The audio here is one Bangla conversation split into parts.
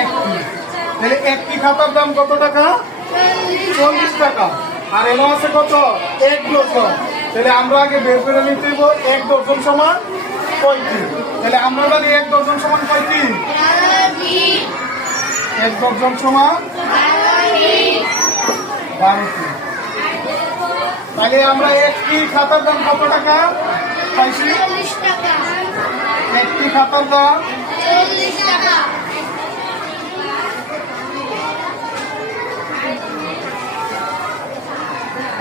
একটি। তাহলে একটি খাতার দাম কত টাকা? 40 টাকা। আর এলো আছে কত? 1 ডজন। তাহলে আমরা আগে বের করে নিতে হইব 1 ডজন সমান কয়টি। তাহলে আমরা জানি 1 ডজন সমান কয়টি? 1 ডজন সমান 12টি। তাহলে আমরা একটি খাতার দাম কত টাকা পাইছি? একটি খাতার দাম 40 টাকা।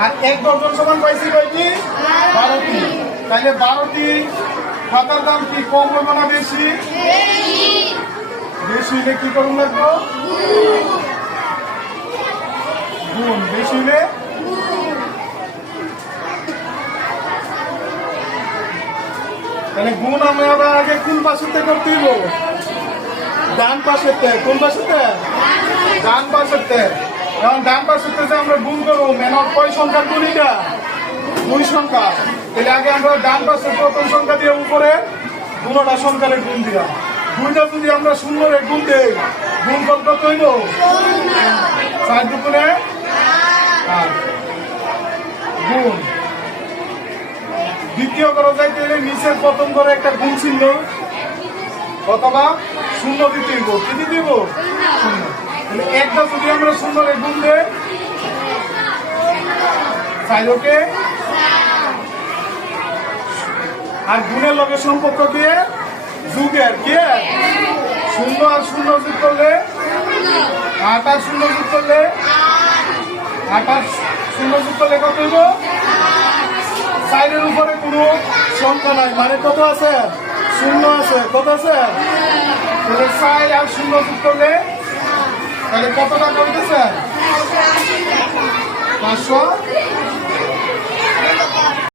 আর 1 ডজন সমান পাইছি কয়টি? 12টি। তাহলে 12টি খাতার দাম কি কম হবে না বেশি? বেশি হলে কি করুন লাগবো? গুণ। বেশি হলে তাহলে গুণ আমরা আগে কোন পাশেতে করতে হইব? ডান পাশেতে। কোন পাশেতে? ডান পাশেতে। এখন ডান পাশেতে যে আমরা গুণ করবো মেনর কয় সংখ্যার গুণ এটা? 2 সংখ্যা। তাহলে আগে আমরা ডান পাশের প্রথম সংখ্যা দিয়ে উপরে দুটোটা সংখ্যারে গুণ দিলাম। দুইটা যদি আমরা শূন্যরে গুণ দেই গুণ কত হইব? 4 দুগুণে 8 গুণ। দ্বিতীয় করা যায় তাহলে নিচের প্রথম করে একটা গুণ চিহ্ন অথবা শূন্য দিতে হইব। কি দিতে হইব? শূন্য। তাহলে একটা যদি আমরা শূন্যরে গুণ দেই 4কে আর গুণের লগে সম্পর্ক দিয়ে যুগের কি শূন্য আর শূন্য যোগ করলে 8 আর শূন্য যোগ করলে 8 আর শূন্য যোগ করলে কত হইব? 4-এর উপরে কোনো সংখ্যা নাই, মানে কত আছে? শূন্য আছে। কত আছে? তাহলে 4 আর শূন্য যোগ করলে তাহলে কত টাকা হইতেছে? 500